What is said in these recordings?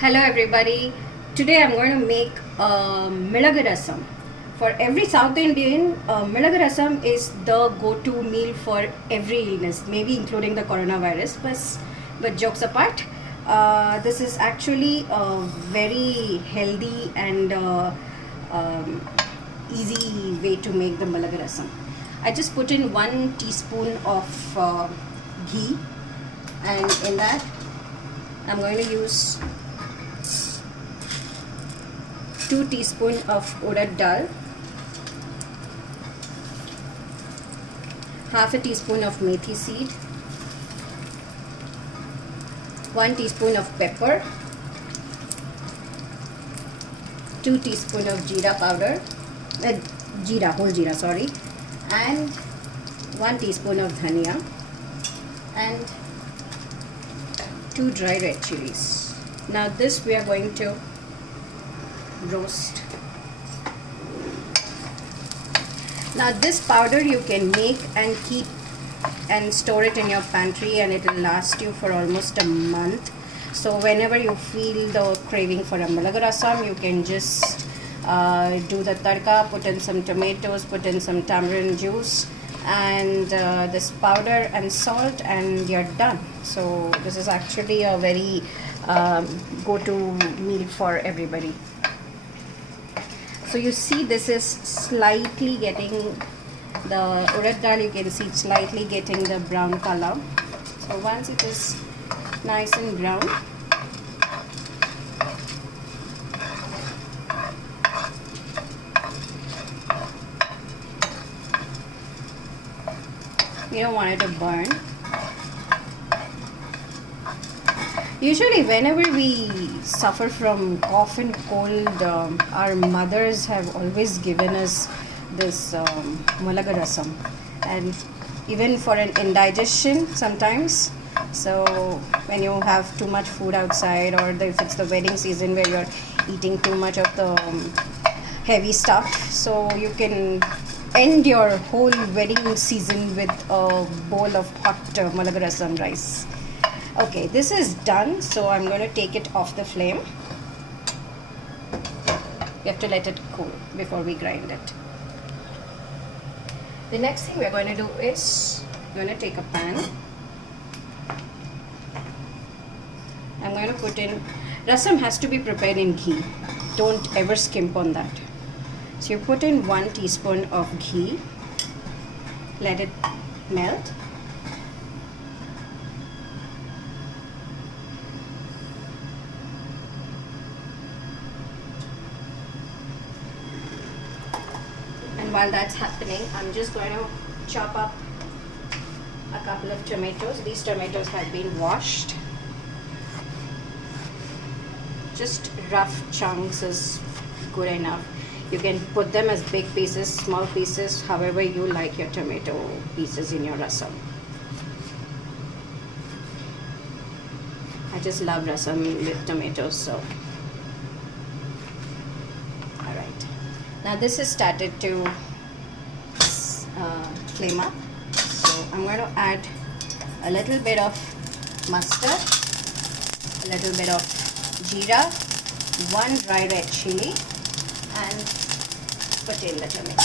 Hello everybody. Today I'm going to make Milagu Rasam. For every South Indian, Milagu Rasam is the go-to meal for every illness, maybe including the coronavirus. But jokes apart, this is actually a very healthy and easy way to make the Milagu Rasam. I just put in 1 teaspoon of ghee, and in that I'm going to use 2 teaspoons of urad dal, half a teaspoon of methi seed, 1 teaspoon of pepper, 2 teaspoons of jeera powder, whole jeera, sorry, and 1 teaspoon of dhania, and 2 dry red chilies. Now this we are going to roast. Now this powder you can make and keep and store it in your pantry, and it will last you for almost a month. So whenever you feel the craving for a Milagu Rasam, you can just do the tadka, put in some tomatoes, put in some tamarind juice and this powder and salt, and you're done. So this is actually a very go-to meal for everybody. So you see, this is slightly getting the urad dal, you can see it's slightly getting the brown color. So once it is nice and brown, you don't want it to burn. Usually whenever we suffer from cough and cold, our mothers have always given us this Milagu Rasam, and even for an indigestion sometimes. So when you have too much food outside, or if it's the wedding season where you're eating too much of the heavy stuff, so you can end your whole wedding season with a bowl of hot Milagu Rasam rice. Okay, this is done, so I'm going to take it off the flame. You have to let it cool before we grind it. The next thing we're going to do is we're going to take a pan. I'm going to put in, rasam has to be prepared in ghee. Don't ever skimp on that. So you put in 1 teaspoon of ghee, let it melt. And while that's happening, I'm just going to chop up a couple of tomatoes. These tomatoes have been washed. Just rough chunks is good enough. You can put them as big pieces, small pieces, however you like your tomato pieces in your rasam. I just love rasam with tomatoes, so. Alright. Now this has started to flame up. So I'm going to add a little bit of mustard, a little bit of jeera, 1 dry red chili, and put in the tomato.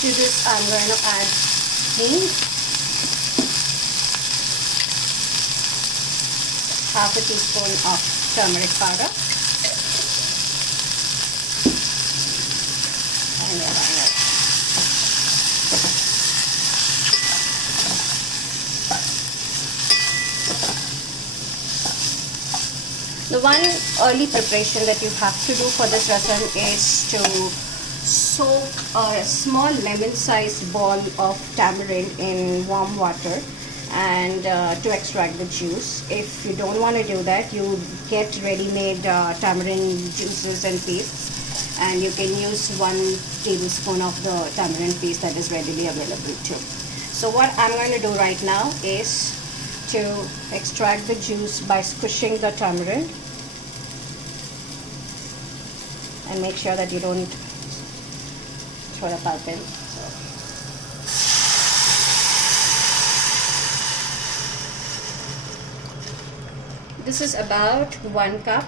To this I'm going to add hing, half a teaspoon of turmeric powder, and the one early preparation that you have to do for this rasam is to soak a small lemon-sized ball of tamarind in warm water and to extract the juice. If you don't want to do that, you get ready-made tamarind juices and pastes, and you can use 1 tablespoon of the tamarind paste that is readily available too. So what I'm going to do right now is to extract the juice by squishing the tamarind. and make sure that you don't throw the pulp in. This is about 1 cup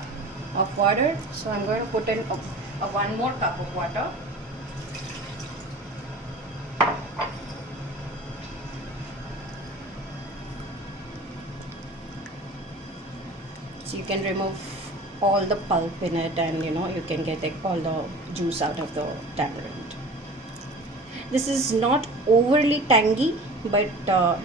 of water, so I'm going to put in one more cup of water. So you can remove all the pulp in it, and you can get all the juice out of the tamarind. This is not overly tangy, but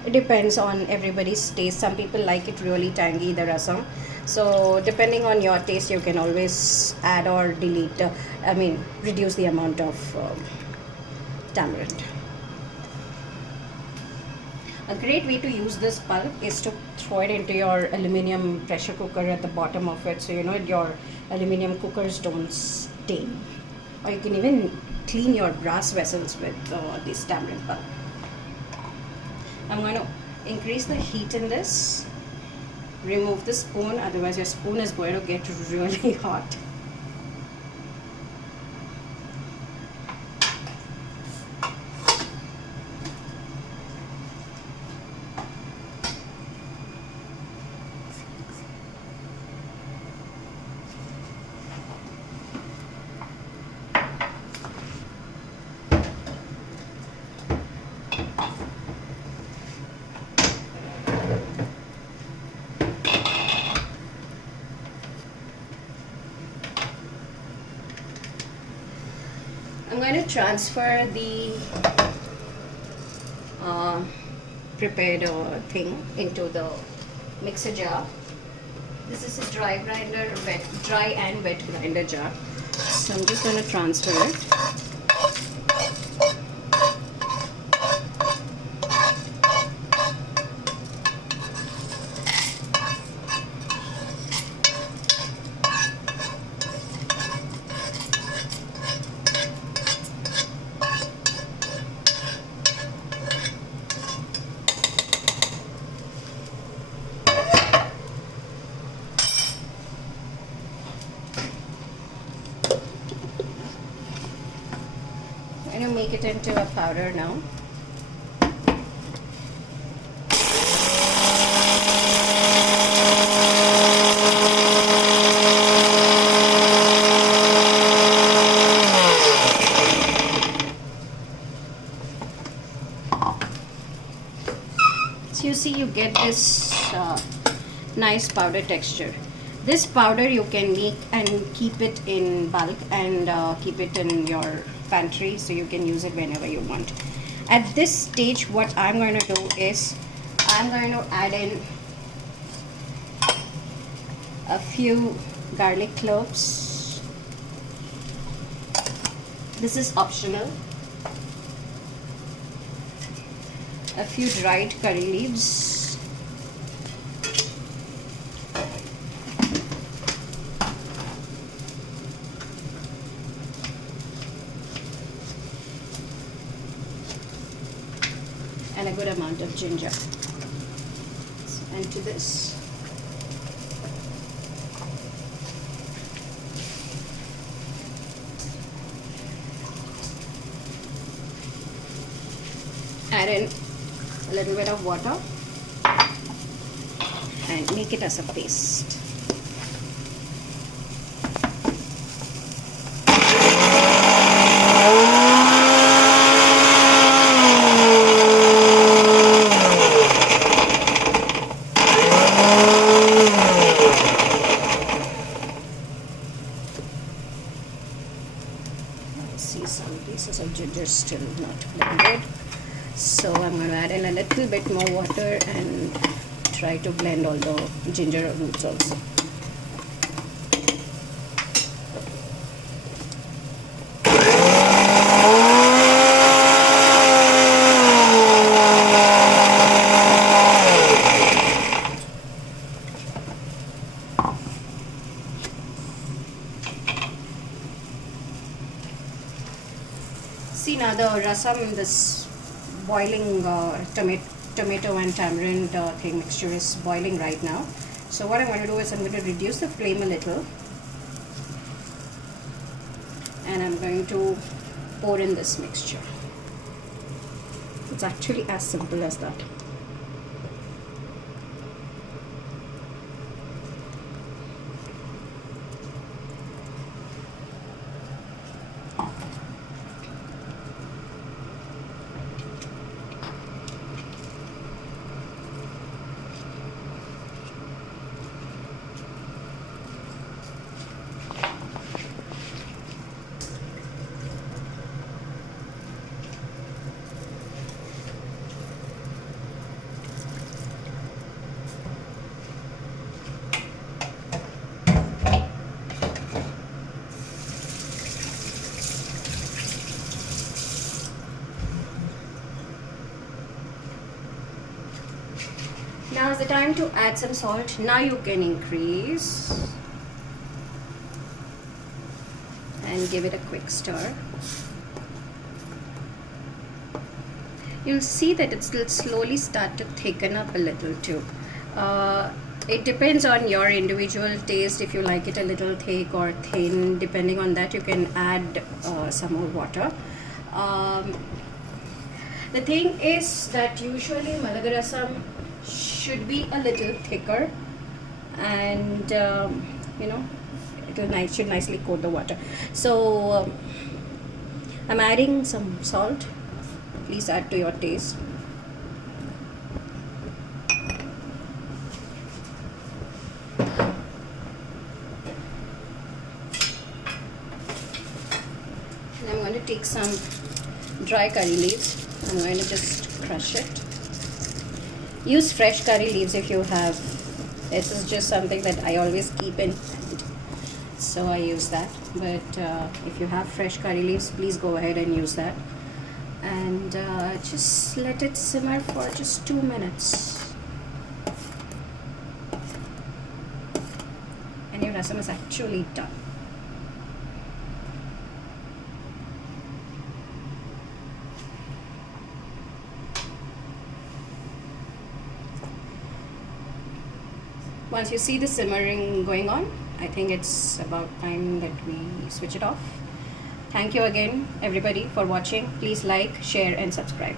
it depends on everybody's taste. Some people like it really tangy, the rasam. So depending on your taste, you can always add or delete, reduce the amount of tamarind. A great way to use this pulp is to throw it into your aluminium pressure cooker at the bottom of it, so your aluminium cookers don't stain. Or you can even clean your brass vessels with this tamarind pulp. I'm going to increase the heat in this. Remove the spoon, otherwise your spoon is going to get really hot. I'm going to transfer the prepared thing into the mixer jar. This is a dry and wet grinder jar. So I'm just going to transfer it. I'm going to make it into a powder now. So you see, you get this nice powder texture. This powder you can make and keep it in bulk and keep it in your pantry, so you can use it whenever you want. At this stage, what I'm going to do is I'm going to add in a few garlic cloves. This is optional. A few dried curry leaves. And a good amount of ginger. And to this, add in a little bit of water and make it as a paste. See some pieces of ginger still not blended, so I'm going to add in a little bit more water and try to blend all the ginger roots also. See, now the rasam in this boiling tomato and tamarind thing mixture is boiling right now. So what I'm going to do is I'm going to reduce the flame a little and I'm going to pour in this mixture. It's actually as simple as that. Now is the time to add some salt. Now you can increase and give it a quick stir. You'll see that it will slowly start to thicken up a little too. It depends on your individual taste, if you like it a little thick or thin. Depending on that, you can add some more water. The thing is that usually Milagu Rasam should be a little thicker, and you know, it should nicely coat the water. So I'm adding some salt. Please add to your taste. And I'm going to take some dry curry leaves. I'm going to just crush it. Use fresh curry leaves if you have. This is just something that I always keep in hand, so I use that. But if you have fresh curry leaves, please go ahead and use that. And just let it simmer for just 2 minutes. And your rasam is actually done. Once you see the simmering going on, I think it's about time that we switch it off. Thank you again, everybody, for watching. Please like, share, and subscribe.